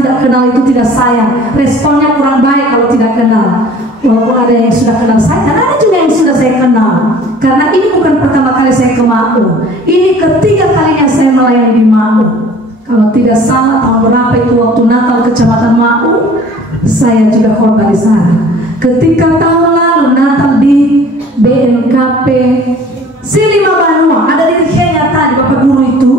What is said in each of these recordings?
tidak kenal itu tidak sayang, responnya kurang baik kalau tidak kenal. Walaupun ada yang sudah kenal saya, dan ada juga yang sudah saya kenal. Karena ini bukan pertama kali saya ke MAU, ini ketiga kalinya saya melayani di MAU. Kalau tidak salah tahun berapa itu waktu Natal Kecamatan MAU, saya juga korban di sana. Ketika tahun lalu Natal di BNKP Silima Banua, ada di Kenya tadi Bapak Guru itu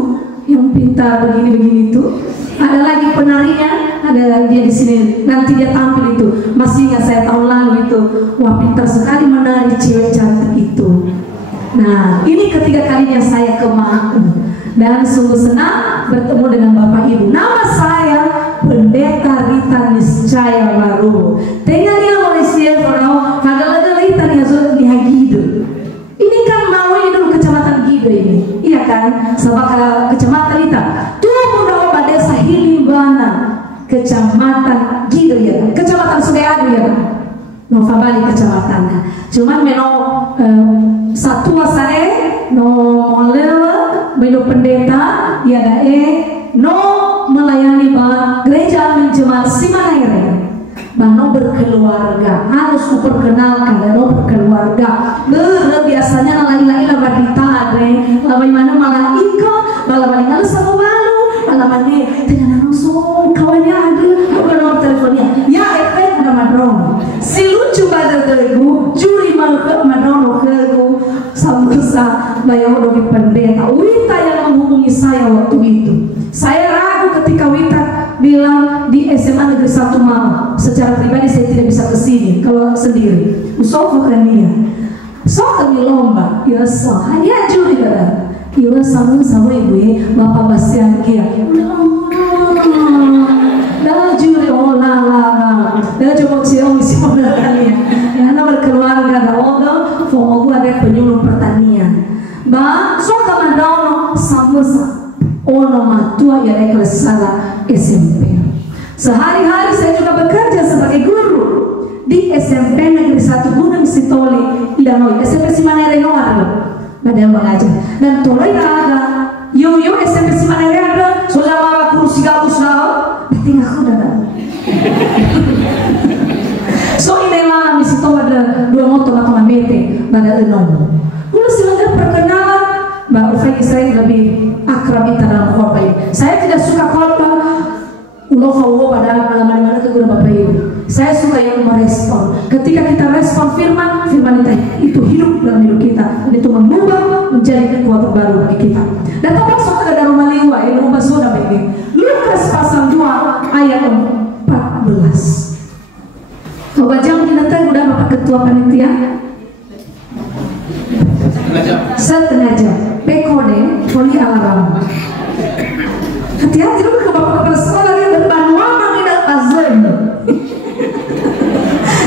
yang pintar begini-begini itu. Ada lagi penarinya, ada dia di sini. Nanti dia tampil itu. Masih ingat saya tahun lalu itu. Wah, pintar sekali menari cewek cantik itu. Nah, ini ketiga kalinya saya ke MAU dan sungguh senang bertemu dengan Bapak Ibu. Nama saya Pendeta Rita Niscaya Baru. Tinggal dia Malaysia, orang kadang-kadang Rita nih sudah dihagidu. Ini kan MAU ini dulu Kecamatan Gido ini, iya kan? Sebab Kecamatan Rita. Desa Hilimbana, Kecamatan Gido ya, Kecamatan Sudeadu ya, Nova Bali kecamatannya. Cuman meno satu saya no molewa meno pendeta ya no melayani ba gereja menjemaat Simanaire. Bano berkeluarga harus memperkenalkan dan berkeluarga. Biasanya lain-lain lah badita ada, bagaimana malah iko, malah malah sama balu. Alamannya tidak langsung kawannya ada apa nomor teleponnya ya efek nama drone si lucu pada tergu juri malu madrono kegu sambusa bayar dogi pendeta Wita yang menghubungi saya waktu itu. Saya ragu ketika Wita bilang di SMA Negeri 1 Malang. Secara pribadi saya tidak bisa kesini kalau sendiri usofu kan dia so kami lomba ya so hanya juri kan. Iwa sama ibu ya, Bapak Bastian kia. Dah juri olah, dah coba siapa misi pertanian. Karena berkeluarga dah oga, fomo gua ada penyuluh pertanian. Ba, so kama daono samusa, ono matua ya ada kelas salah SMP. Sehari-hari saya juga bekerja sebagai guru di SMP Negeri 1 Gunung Sitoli, Illinois. SMP Simanere Noar. Badal mengajar dan tolong ada yo SMP Simanere ada sudah bawa kursi gabus lah tinggal aku dah so ini lah misi itu ada 2 motor atau mabete badal enom dulu sebenarnya perkenalan Mbak Ufai saya lebih akrab kita dalam khotbah. Saya tidak suka khotbah ulo pada mana-mana ke guru Bapak Ibu. Saya suka yang merespon. Ketika kita respon firman itu hidup dalam hidup kita dan itu mengubah menjadi kekuatan baru bagi kita. Dan Bapak suka ada rumah liwa yang rumah sudah begini. Lukas pasal 2 ayat 14. Coba jam kita udah Bapak Ketua Panitia. Setengah jam. Pekode poli alarm. Hati-hati dulu ke Bapak Kepala Sekolah yang berbanua mengingat azan.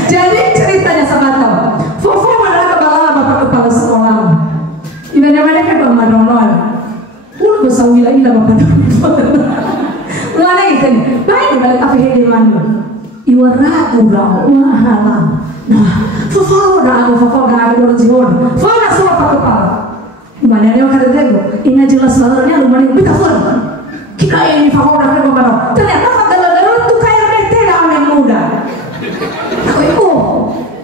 Jadi ceritanya sahabat tahu. Fofo mana kepala Bapak Kepala Sekolah. Ibadah-ibadah kan Bapak Madonon. Ulu bersawila ila Bapak Madonon. Mana itu? Baik balik kafe di mana? Iwa ragu ragu halang. Nah, Fofo dah ada berjihon. Fofo dah semua Bapak Kepala. Mana dia kata dia? Ini jelas balarnya lumayan betafon. Kita ini favorit dari Bapak. Ternyata gagal-gagal itu kayak bete ramai muda. Aku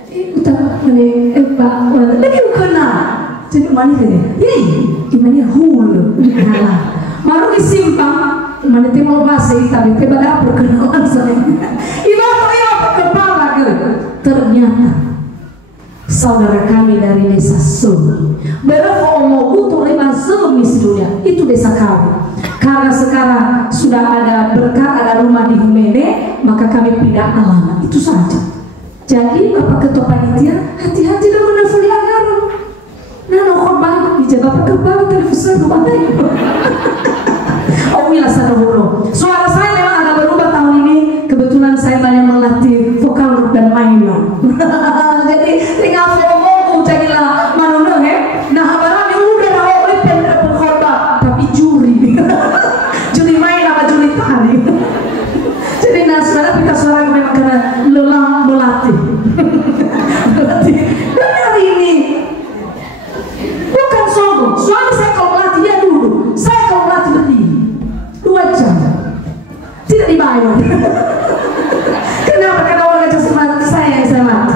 itu mana Pak, lagi kena. Jadi mana ini? Ini hul. Baru disimpang. Mana timur bahasa Italia. Tiba-tiba perkenalan saya. Ibu kepala ke. Ternyata saudara kami dari desa Sumi. Berapa omong untuk 5 Sumi sedunia. Itu desa kami. Karena sekarang sudah ada berkat, ada rumah di Humene, maka kami pindah alamat. Itu saja. Jadi Bapak Ketua Panitia, hati-hati dalam menelpon anggaran. Nah, khotbah di Bapak Kepala televisi rumah itu. Oh, mila sana huru. Suara saya memang agak berubah tahun ini. Kebetulan saya banyak melatih vokal dan mainan. Jadi tinggal ngomong jadilah manuna ya. Nah, barang yang udah tahu khotbah, tapi juri. Juri main apa juri tani. Jadi nah, saudara kita suara memang karena lelah melatih. Melatih. Dan hari ini bukan sombong. Suami saya kalau melatih dia dulu, saya kalau melatih berdiri 2 jam. Tidak dibayar. Kenapa? Karena orang ngecas mati saya yang saya mati.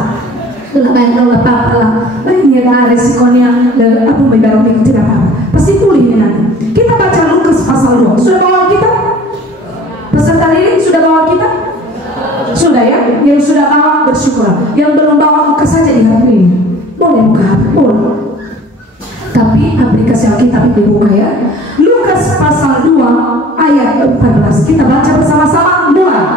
Lah baik lah apa lah. Ini ada resikonya apa membayar itu tidak apa. Pasti pulih nanti. Kita baca Lukas pasal 2. Sudah bawa kita? Peserta ini sudah bawa kita? Sudah ya? Yang sudah bawa bersyukur. Yang belum bawa buka saja di hari ini. Boleh buka? Boleh. Tapi aplikasi Alkitab dibuka ya. Lukas pasal 2 ayat 14. Kita baca bersama-sama. Mulai.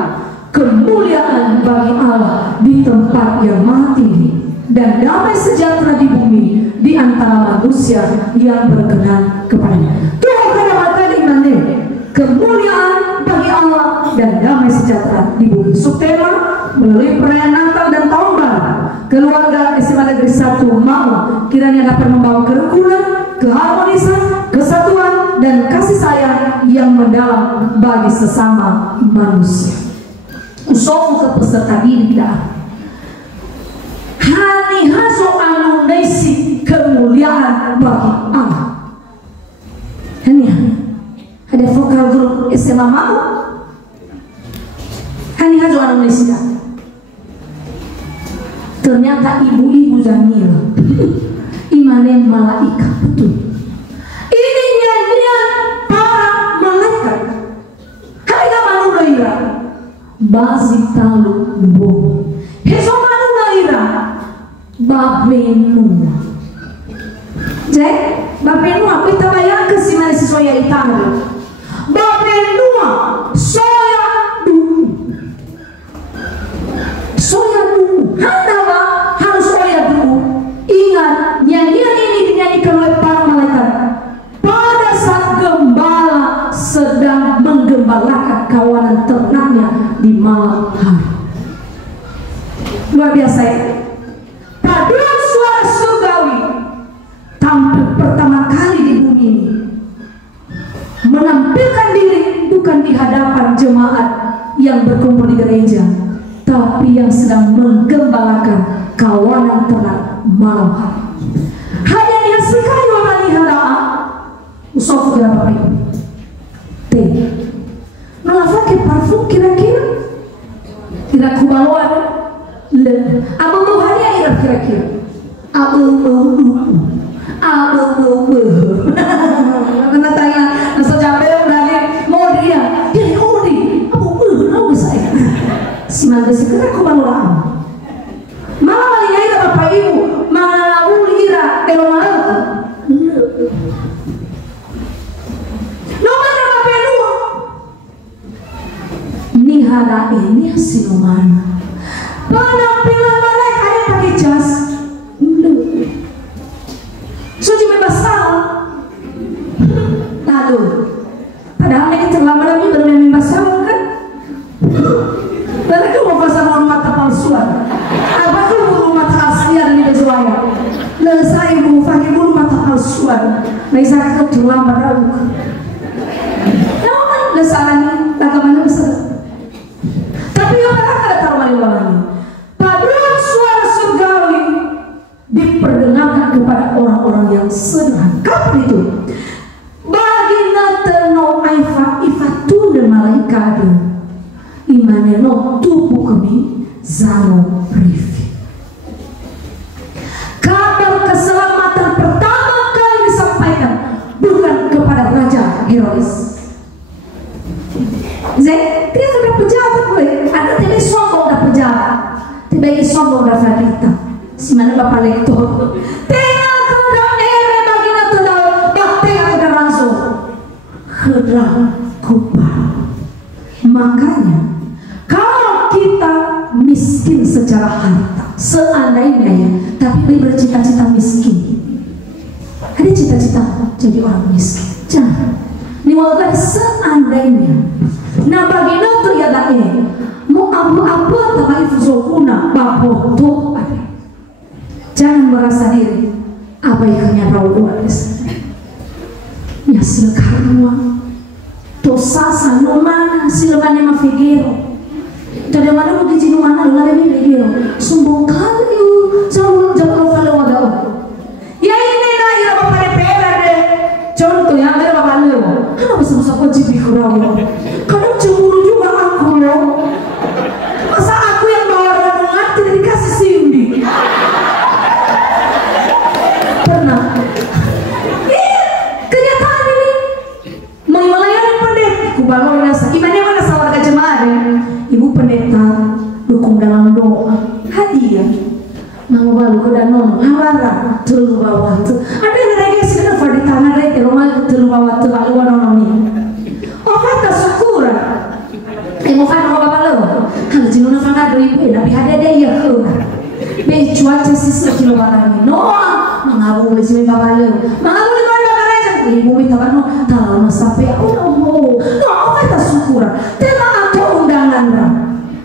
Kemuliaan bagi Allah di tempat yang maha tinggi dan damai sejahtera di bumi di antara manusia yang berkenan kepadanya. Tuhan kata imannya. Kemuliaan bagi Allah dan damai sejahtera di bumi. Subtema melalui perayaan Natal dan Tahun Baru, keluarga SMA Negeri 1 mau kiranya dapat membawa kerukunan, keharmonisan, kesatuan dan kasih sayang yang mendalam bagi sesama manusia. Usofu ke peserta didik hani haso anu nesi kemuliaan bagi Allah. Hani ada vokal grup SMA mau hani haso anu nesi. Ternyata ibu-ibu Jamil imanen malaikat betul. Ini nyanyian para malaikat. Hai gamanu leira Bazi talu bo hesomanu laira babenu Jack babenu apa kita bayar ke si mana si soya itamu babenu soya dulu handawa harus soya dulu. Ingat nyanyian ini dinyanyikan oleh para malaikat pada saat gembala sedang menggembalakan kawanan ternaknya di malam hari. Luar biasa ya. Paduan suara surgawi tampil pertama kali di bumi ini, menampilkan diri bukan di hadapan jemaat yang berkumpul di gereja, tapi yang sedang menggembalakan kawanan ternak malam hari. Hanya yang sekali wamani hendak usof berapa ini? Teh melafake parfum kira-kira kubaluan le abu buhania kira-kira abu kena tanya nasa capek udah mau dia udi abu saya simanda segera kubaluan malah malingnya itu bapak ibu malah ira malah nihara ini sinuman penampilan mereka yang pakai jas suci bebas salah lalu padahal mereka terlama lagi bermain bebas salah kan mereka mau pasang hormat palsuan apa tuh bulu mata aslian ini bersuara lesai bulu pakai bulu mata palsuan nah saya terlama lagi namun lesalani bagaimana besar. Tapi orang ada taruhan paduan suara surgawi diperdengarkan kepada orang-orang yang sederhana. Kapan itu? Bagi nateno aifa ifatun dan malaikat imaneno tubuh kami zano rifi. Kabar keselamatan pertama kali disampaikan bukan kepada Raja Herodes. Zek, dia sudah pejabat gue. Ada tidak sombong dah pejabat, tidak sombong dah Farita. Semana bapak lektor. Tengah kendang ere bagi natu dah, bakte ada langsung. Kedra kupar. Makanya, kalau kita miskin secara harta, seandainya ya, tapi dia bercita-cita miskin. Ada cita-cita jadi orang miskin. Jangan. Ini walaupun seandainya. Nah bagi itu ya mau apa tapi fuzokuna bapo to jangan merasa diri apa ikannya rawu alis ya silakan to sasa no mana silakan ma figero tadi mana mau dijinu mana lah ini figero sumbong kali jauh kalau wada ya ini lah ya bapak pera deh contoh yang ada bapak lu apa bisa kau cipi kurang kadang cemburu juga aku loh pendeta dukung dalam doa hadiah nang balu ke danau awara telu bawah tu ada yang lagi sudah pada tanah lagi rumah telu bawah tu lalu wanoni kata syukur mau kan mau bawa lo kalau jinuna fana do ibu tapi ada dia ya lo be cuaca sisa kilo warani no mengabu besi bawa lo mengabu di mana aja ibu minta bano tahu sampai no kata syukur tema atau undangan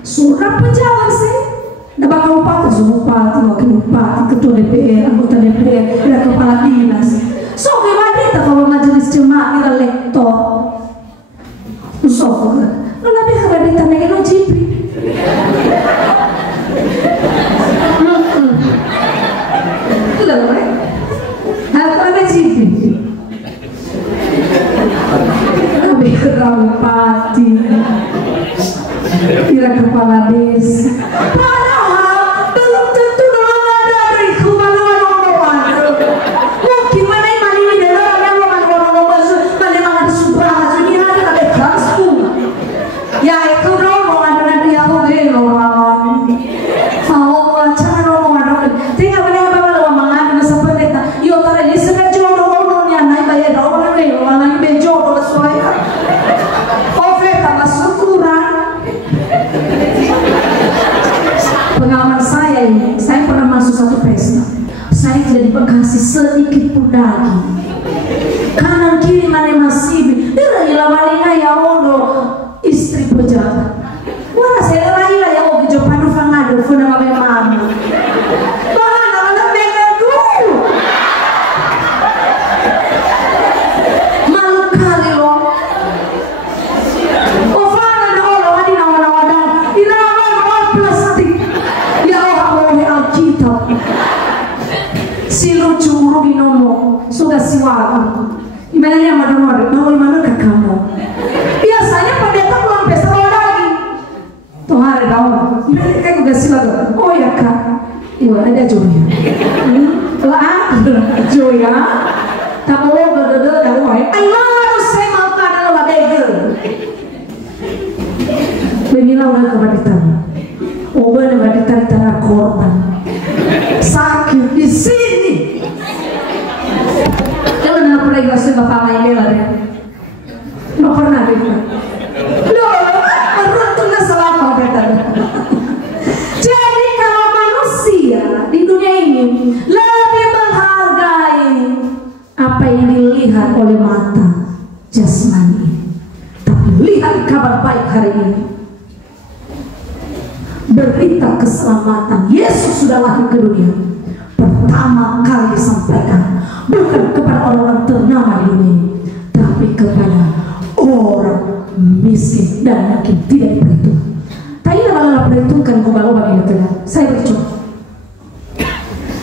surat pejabat sih dapat kabupaten bupati wakil bupati ketua DPR anggota DPR dan kepala dinas so gimana kalau majelis jemaah kita lektor so lebih kerja tanah itu cipi lebih apa cipi lebih kerja bupati kira kepala desa Bekasi sedikit pun daging kanan kiri mana masih dia ilamalina ya odo istri pejabat wala saya laila ya odo jopanu fangado funa mabe mama bahana wala mengaku malu kali lo ofana na odo wadi na wana wadan ina wana plastik ya Allah alkitab si lucu rugi nomo sudah siwaku gimana ya madam mau mana ke kamu biasanya pendeta pulang pesta bawa lagi tuh hari daun gimana kayak gue siwaku oh ya kak iya ada Joya lah Joya tak mau berdua dah woi ayo saya mau ke adalah wadegel bemila udah ke badita obat badita tanah korban sakit di sini. Jangan nak pernah ikut bapak main bela deh. No pernah deh. No, orang tu nak salah apa kata. Jadi kalau manusia di dunia ini lebih menghargai apa yang dilihat oleh mata jasmani, tapi lihat kabar baik hari ini. Berita keselamatan Yesus sudah lahir ke dunia pertama kali disampaikan bukan kepada orang-orang ternama di dunia ini tapi kepada orang miskin dan mungkin tidak diperhitungkan. Tapi malah perhitungkan kubalo bagi kita. Saya bercoba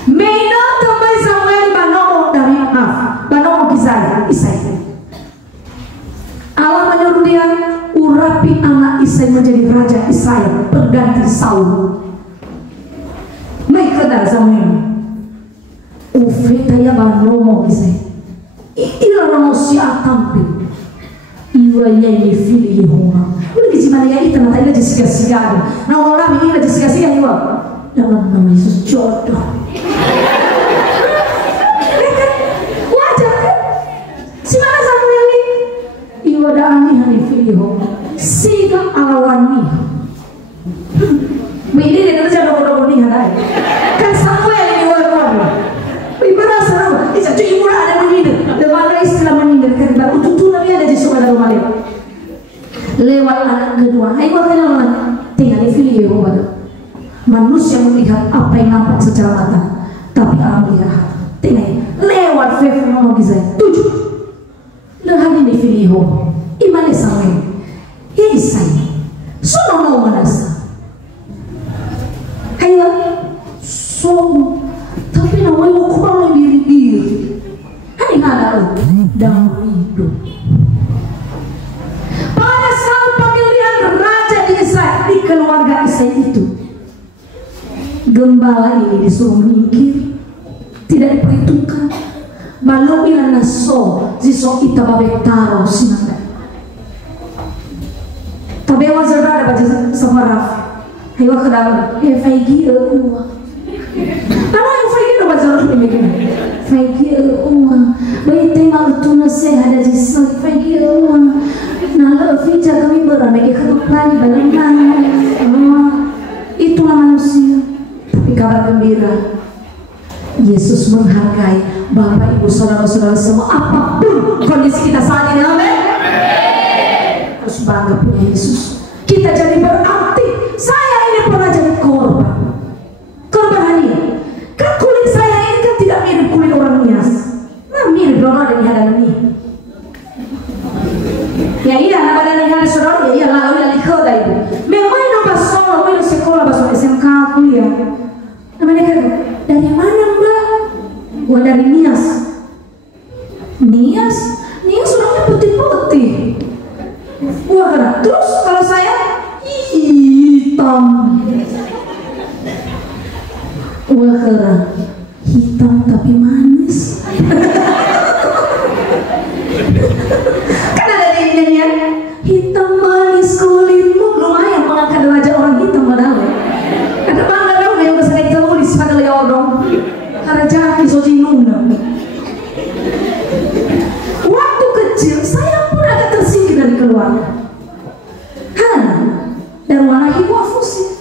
Mena tambah Samuel banomo dari banomo Isai Allah menyuruh dia urapi anak Isai menjadi raja Israel pengganti Saul. Mereka dah Samuel. Ufeta ya banomo Isai. Ila namo siya tampil. Iwa ya ini fili Yehova. Udah gimana ya itu nanti aja sia-sia. Nah orang ini aja sia-sia iwa. Dalam nama Yesus jodoh. Wajar kan? Si mana Samuel ini? Iwa dah aneh hari fili Yehova. Siga alawani. Ini dia kerja dogo-dogo nih hari. Kan Samuel ini wajar. Ibarat sama. Itu ibu ada menyindir. Mana istilah menyindir kan? Baru tutu nabi ada di sekolah rumah dia. Lewat anak kedua. Ayo kenal tinggal di video Yehova. Manusia melihat apa yang nampak secara mata, tapi Allah melihat. Tinggal lewat firman Allah Isai 7. Lehani di video Imane Samuel. Isai. Sono manasa. Ayo. So tapi namanya mau kurang diri. Hani ada dalam hidup. Pada saat pemilihan raja di Isai di keluarga Isai itu, gembala ini disuruh menyingkir, tidak diperhitungkan. Malu ila naso ziso ita babek taro sinanda. Tabewa zara ada baca samaraf. Ayo ke dalam, fagi uang. Karena yang fagi udah baca ini kan. Fagi uang. Bayi tema itu nasi ada jisa fagi uang. Nala fija kami berani ke ketupan balengan. Itulah manusia. Tapi kabar gembira, Yesus menghargai Bapak Ibu saudara-saudara semua apapun kondisi kita saat ini. Amin. Harus bangga punya Yesus. Kita jadi berarti. Saya ini pernah jadi korban hadiah. Kan kulit saya ini kan tidak mirip kulit orang Nias. Nah mirip orang dari hadapan ini. Ya iya, nama dari hadapan saudara ya iya lalu dari kota ibu. Memang itu basol, itu sekolah basol SMK kuliah. Namanya kan dari mana mbak? Gua dari Nias. Nias orangnya putih-putih. Gua kena. Terus kalau saya hitam. Gua kena. Hitam tapi manis. Kan ada nyanyian hitam manis kulitmu, lumayan mengangkat derajat orang hitam padahal. Ada bangga dong yang bisa ditulis pada lihat dong. Karena jaki sojinuna. Waktu kecil saya pun agak tersingkir dari keluarga. Dan mana ibu afusi,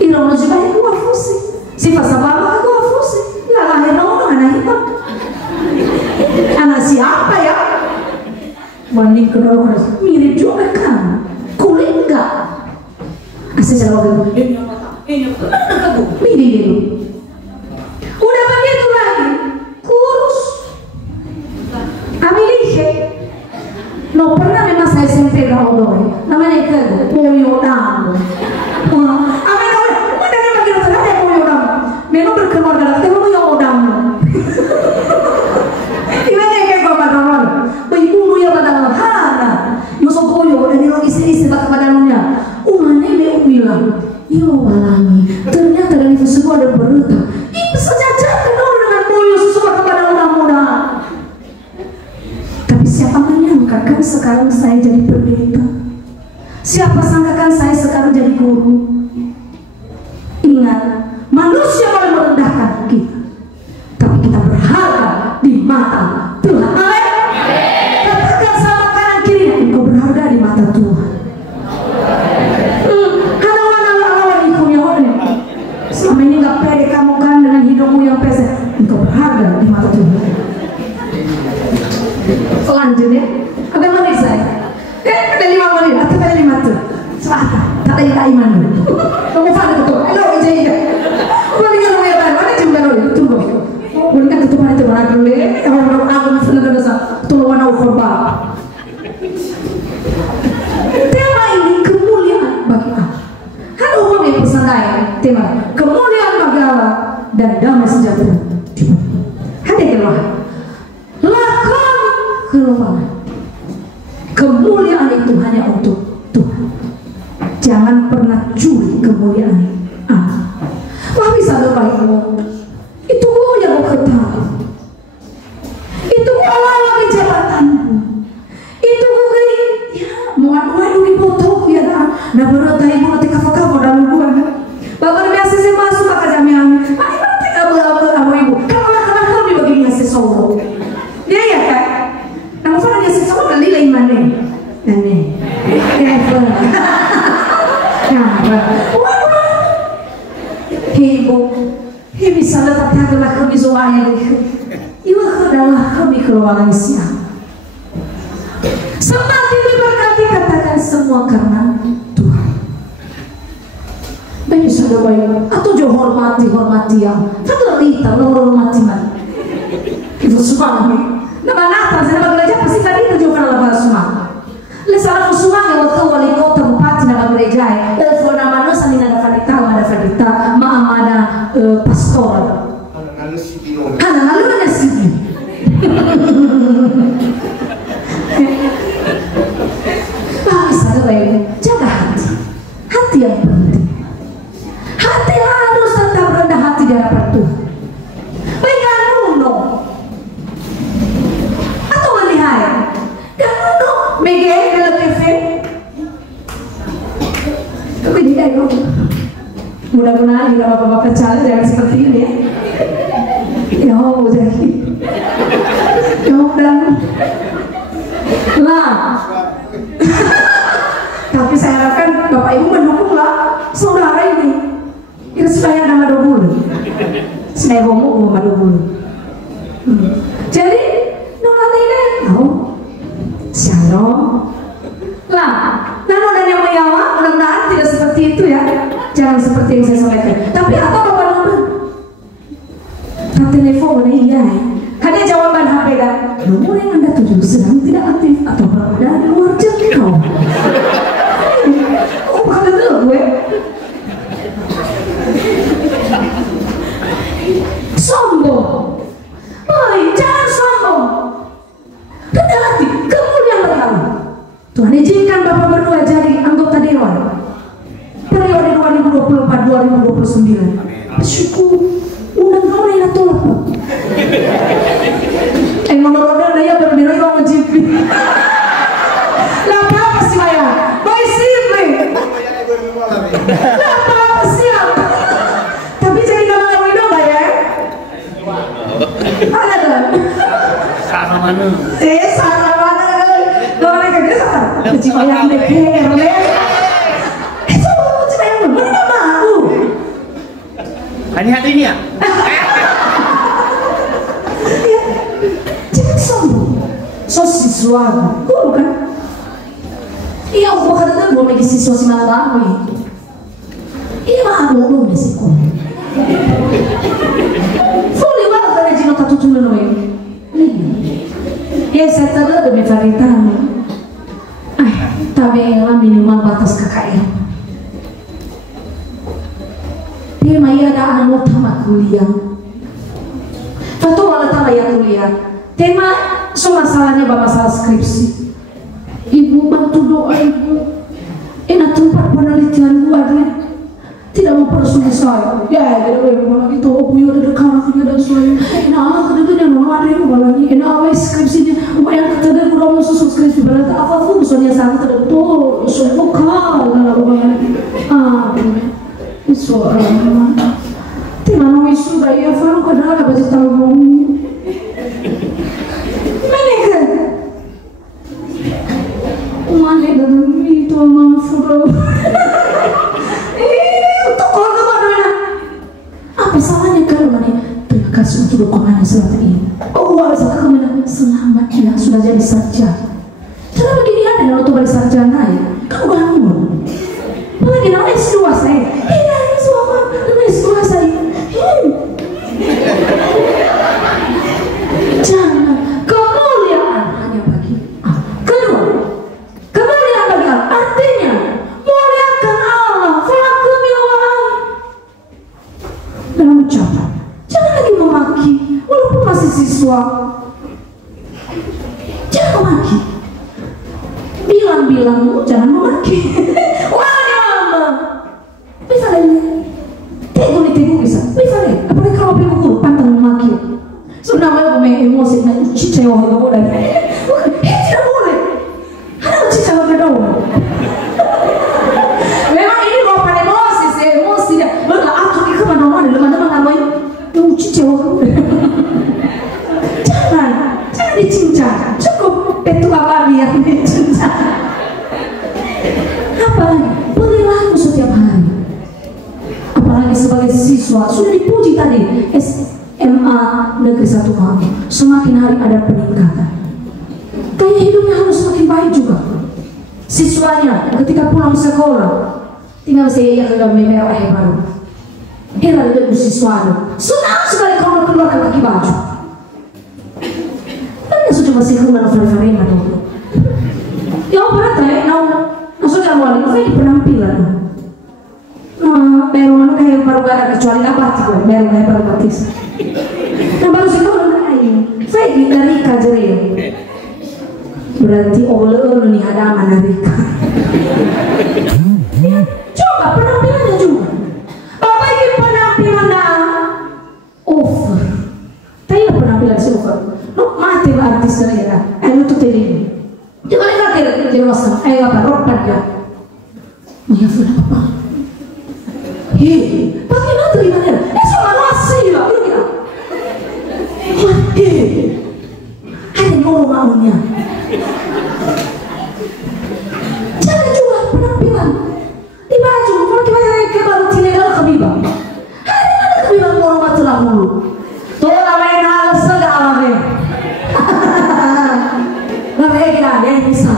irau juga ibu afusi, sifat sabama ibu afusi, lahir orang anak hitam. Anak siapa ya? Mandi kedua mirip juga kan, kulit enggak. Asal saya ngomong ini dulu. Udah begitu lagi, kurus. Kami lihat, no pernah memang saya SMP gaul namanya ke Poyo Dam. Amin amin, mana memang kita sudah ada Poyo Dam. Memang berkeluar dalam tema Poyo Dam. Gimana kayak gua padahal, bayi bulu ya padahal hana. Yusuf Poyo dan orang isi bak padahalnya. Umane dia bilang, yo alami. Ternyata dari itu semua ada berita. Itu sejajar kenal dengan Poyo sesuatu kepada orang muda. Tapi siapa menyangka kan sekarang saya jadi pendeta? Siapa sangkakan saya sekarang jadi guru? Ingat, manusia boleh merendahkan kita, tapi kita berharga di mata Tuhan. Amin. Katakan sama kanan kiri, engkau berharga di mata Tuhan. Karena mana lawan ikutnya oleh selama ini nggak pede kamu kan dengan hidupmu yang pesek, engkau berharga di mata Tuhan. Selanjutnya, apa menit saya? Ada 5 menit, atau ada 5 tuh. Selatan, tak ada iman. Kamu faham betul? Halo, ijazah. Boleh nggak mau ya? Mana jumlah dulu? Tunggu. Boleh kan ketupat itu mana dulu? Orang aku sudah dosa. Tunggu mana ukurba. Tema ini kemuliaan bagi Allah. Kan umumnya pesan saya tema kemuliaan bagi Allah dan damai sejahtera. Hati keluar. Lakukan keluar. Kemuliaan itu hanya untuk Tuhan. Jangan pernah curi kemuliaan Allah. Wah bisa baik itu gue yang mau ketahui. Itu gue awal jabatanmu. Itu gue ya mau adu di foto ya nah berarti ibu nanti kamu dalam gue. Bapak biasa saya masuk ke jamiah. Ini nanti kamu ibu. Kalau kau dibagi biasa solo. Dia ya kan. Kamu pernah biasa solo kali lain mana? Aneh. Ibu, ibu salah tapi adalah kami zoaya itu. Ibu adalah kami keluaran siapa? Semakin diberkati katakan semua karena Tuhan. Baik sudah baik. Atau jauh hormati yang. Satu kita hormati mana? Itu semua. Nama nata saya belajar pasti tadi itu juga nama semua. Lesara musuhnya waktu wali kota bupati nama gereja. Nama nusa ni ada fadita, maamada pastor. Ana lalu na sini. Bahasa baik, jaga hati yang penting. Hati harus tetap rendah hati di hadapan Tuhan. Baik nuno atau melihai, dan nuno mege kalau kefe. Tapi dia Mudah-mudahan juga bapak-bapak caleg jangan seperti ini ya. Ya jadi. Ya udah. Lah. Tapi saya harapkan bapak ibu mendukunglah saudara ini. Itu supaya nama dobul. Saya ngomong nama dobul. Jadi nolak ini. Oh. Shalom. Lah, namun dan yang menyawak mudah-mudahan tidak seperti itu ya. Jangan seperti yang saya sampaikan. Tapi apa bapak nomor? Telepon iya. Hanya jawaban HP dan nomor yang Anda tuju sedang tidak aktif atau berada di luar jangkau. Oh, bukan itu gue. Sombong. Baik, jangan sombong. Rendah hati, kemuliaan berlalu. Tuhan izinkan Bapak berdua jadi anggota dewan periode 2024-2029. Bersyukur undang kau yang tolak. Menurut daya berdiri kau ngejipi. Lah apa sih Maya? Baik simply. Lah apa sih? Tapi jadi kalau kamu itu nggak ya? Ada kan? Sama mana? Sama mana? Kalau mereka dia sama. Kecil yang leher leher. Itu kecil yang mana mau? Hati-hati ini ya. Jangan sombong. Siswa, guru kan? Iya, aku kata belum lagi siswa si malam. Iya mah belum sih kok. Fuli banget ada jino katutu noy. Ya saya tahu demi varitan. Tapi yang minimal batas KKN. Dia maya ada anu tamat kuliah. Fatu wala tamat kuliah. Tema so masalahnya masalah skripsi. Ibu bantu doa ibu. Enak tempat penelitian buatnya. Tidak mempersulit saya. Ya, tidak boleh gitu. Oh, punya ada karakternya dan saya. Enak kadang-kadang yang mau ada yang malah ni. Enak awal skripsinya. Yang kadang udah mau susun skripsi berarti apa pun soalnya sangat terbentuk. Semua kau dalam bulan. Soalnya. Tidak mau isu daya faru kadang ada baca tahu ini. Mana? Mana dalam itu mafuro. Apa salahnya kalau mana? Terima kasih untuk dukungannya selama ini. Oh, saya kemana? Selamat ya sudah jadi sarjana. Kenapa begini ada kalau tuh balik sarjana ya? Kamu bangun. Apalagi nama S2 saya. Iya, S2 nama S2 saya. Jangan kemuliaan hanya bagi kedua. Kemuliaan bagi Allah artinya muliakan Allah. Dalam ucapan jangan lagi memaki walaupun masih siswa, jangan memaki, bilang jangan memaki. Wah lama bisa ini tegu bisa apalagi kalau buku pantang memaki sudah mulai pemain emosi na cicai wah nggak boleh tidak boleh ada cicai wah dong. Memang ini mau pada emosi sih emosi ya betul aku di kemana-mana teman-teman namanya cuci cewek. Jangan dicincang, cukup itu apa yang dicincang. Apa perilaku setiap hari, apalagi sebagai siswa sudah dipuji tadi SMA Negeri 1 kami semakin hari ada peningkatan. Gaya hidupnya harus semakin baik juga. Siswanya ketika pulang sekolah tinggal saya ke merah baru. Era dari siswa senang sekali kalau keluarkan kaki baju. Dan sudah masih keluar Farina dulu. Ya berat ya, sudah mulai di penampilan. Baru mana kayak baru gak ada kecuali apa tuh, baru kayak baru batis. Nah baru sih kalau lain, saya dari kajerin. Berarti oleh nih ada mana Rika. Coba penampilannya juga. Bapak ini penampilan over. Tapi penampilan si over. Lu mati artis daerah. Lu tuh tadi. Coba lihat jadi masa. Apa rotan ya? Maya sudah apa? bagaimana tuh gimana? Sama nasi lah, gitu. Ada ngomong maunya. Jangan juga penampilan di baju. Kalau kita baru tidak kebiba. Hari mana kebiba ngomong matulah mulu. Tuh namanya hal segala namanya kita ada yang bisa.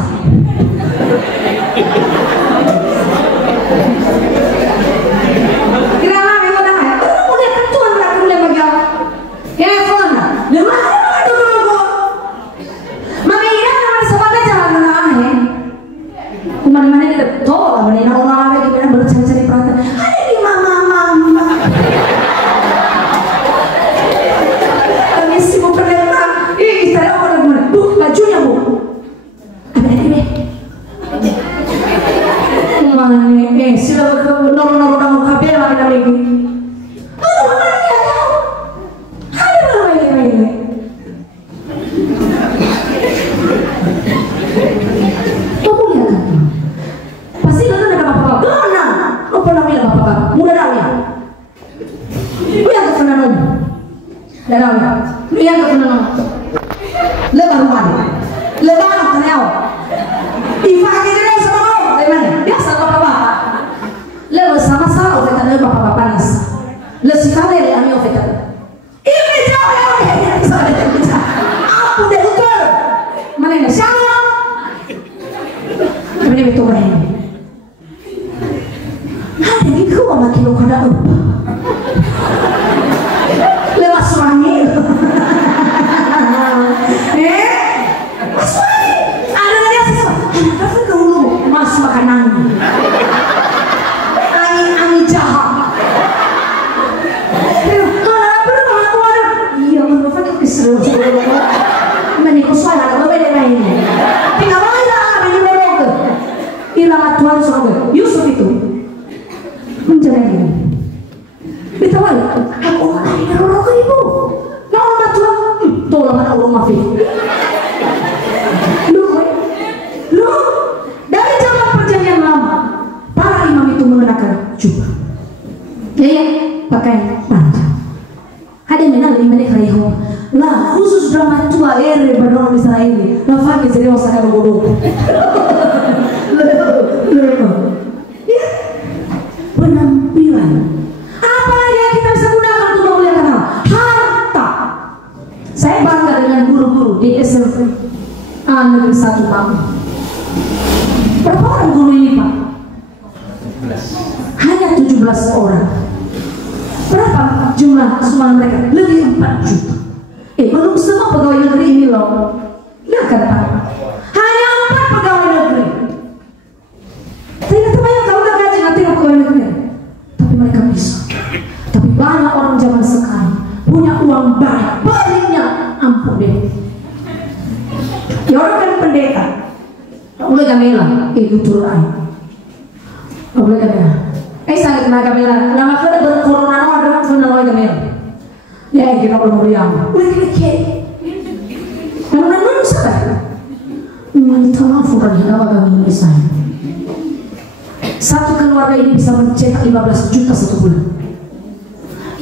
Satu keluarga ini bisa mencetak 15 juta satu bulan.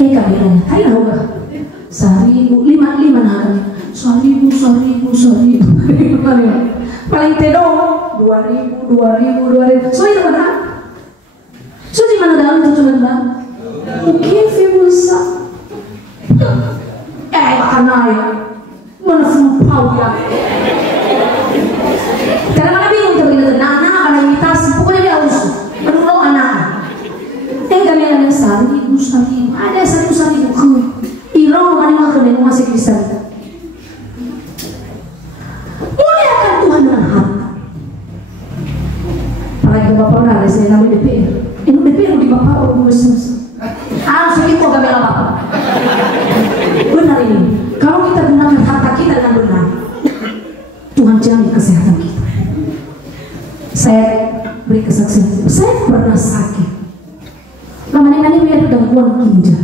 Ya kami nanya, hai tahu gak? 1.000, 5 nah kami 1.000 paling tedong 2.000 so itu mana? So di mana dalam itu cuma bang? Mungkin bisa makan air mana sempau ya kadang-kadang bingung tuh gitu anak ada imitasi pokoknya dia harus menurut anak kami ada 1.000 ada 1.000 ke irong mana ke dan masih bisa muliakan Tuhan dengan harta apalagi bapak pernah ada saya namanya DPR ini DPR di bapak orang besar sedikit kok kami apa benar ini kalau kita gunakan harta kita dengan benar Tuhan jamin kesehatan kita. Saya beri kesaksian saya pernah sakit mana-mana biar gangguan ginjal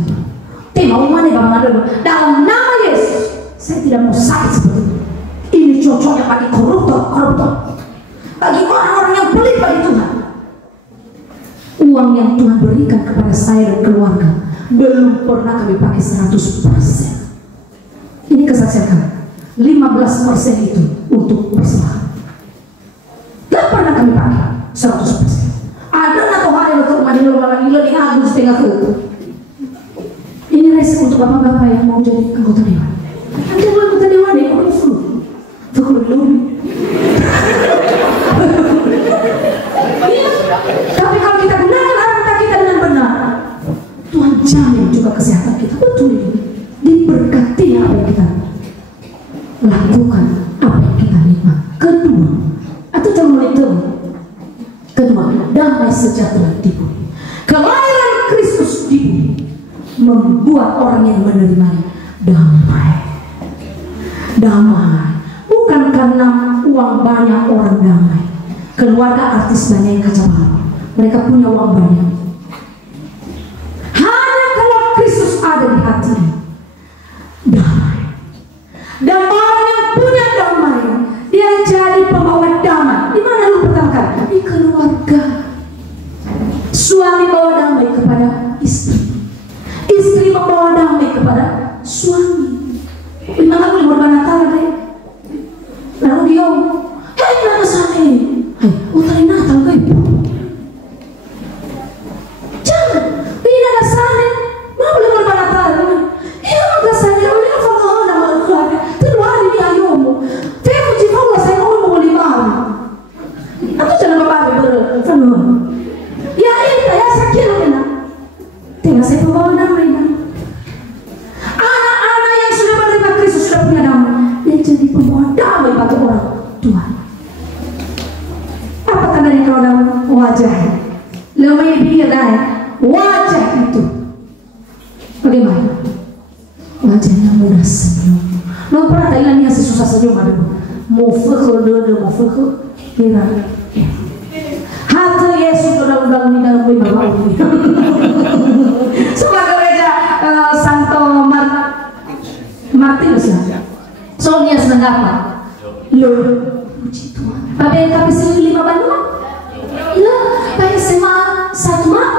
mau mana bang ada dalam nama Yesus saya tidak mau sakit seperti itu. Ini cocoknya bagi koruptor bagi orang-orang yang pelit bagi Tuhan. Uang yang Tuhan berikan kepada saya dan keluarga belum pernah kami pakai 100%. Ini kesaksian kami. 15% itu untuk persembahan. Tidak pernah kami pakai 100%. Ada atau hari untuk rumah di rumah lagi di habis setengah ke. Ini resep untuk bapak-bapak yang mau jadi anggota dewan. Nanti anggota dewan ya, kalau belum. Tapi kalau kita gunakan harta kita dengan benar, Tuhan jamin juga kesehatan kita. Betul ini. Diberkati apa yang kita lakukan, apa yang kita nikmat. Kedua, atau cuma itu. Kedua, damai sejahtera di bumi. Kelahiran Kristus di bumi membuat orang yang menerimanya damai. Damai. Bukan karena uang banyak orang damai. Keluarga artis banyak yang kacau balau. Mereka punya uang banyak. Hanya kalau Kristus ada di hatinya, damai. Dan orang yang punya damai, dia jadi pembawa damai. Di mana lu bertangkap? Di keluarga. Suami bawa damai kepada istri. Istri membawa damai kepada suami. Memang aku libur Natal deh. Lalu dia, hei mana sana ini? Utari Natal gak ibu? Jangan, ini ada sana. Mana boleh libur Natal? Ini ada sana. Oleh apa kau nak melakukan? Terluar ini ayomu. Saya puji Allah saya mau limau. Atau jangan bapak berfirman. Ya ini saya sakit mana? Tengah saya bawa damai. Anak-anak yang sudah menerima Kristus sudah punya damai. Yang jadi pembawa damai bagi orang Tuhan. Apa tandanya kalau dalam wajah? Lemah ini adalah wajah itu. Bagaimana? Wajahnya mudah senyum. Mau pernah Thailand yang susah senyum ada? Mau fikir dulu, mau fikir kira. Hati Yesus sudah undang di dalam Bible ini. Sebuah gereja Santo Martinus ya. Soalnya sedang apa? Loh, puji Tuhan. Apa yang kami sini 5 Bandung? Ya, kayak SMA 1 mah?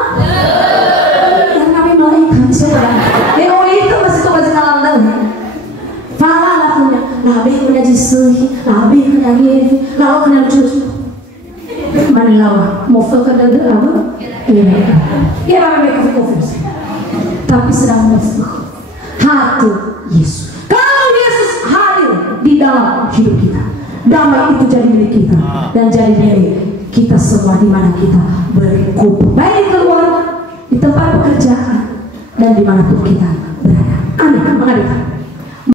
Yang kami malaikat sebenarnya. Oh itu masih tuh masih ngalang. Fala lah punya. Nabi punya jisuhi, Nabi punya yevi, lalu punya cucu. Mana lawa? Mau fikir dari apa? Iya. Ya kami kofi. Tapi sedang berfikir hati Yesus. Kalau Yesus hadir di dalam hidup kita, damai itu jadi milik kita dan jadi milik kita semua di mana kita berkumpul, baik di keluarga, di tempat pekerjaan dan dimanapun kita berada. Amin. Mengadukan.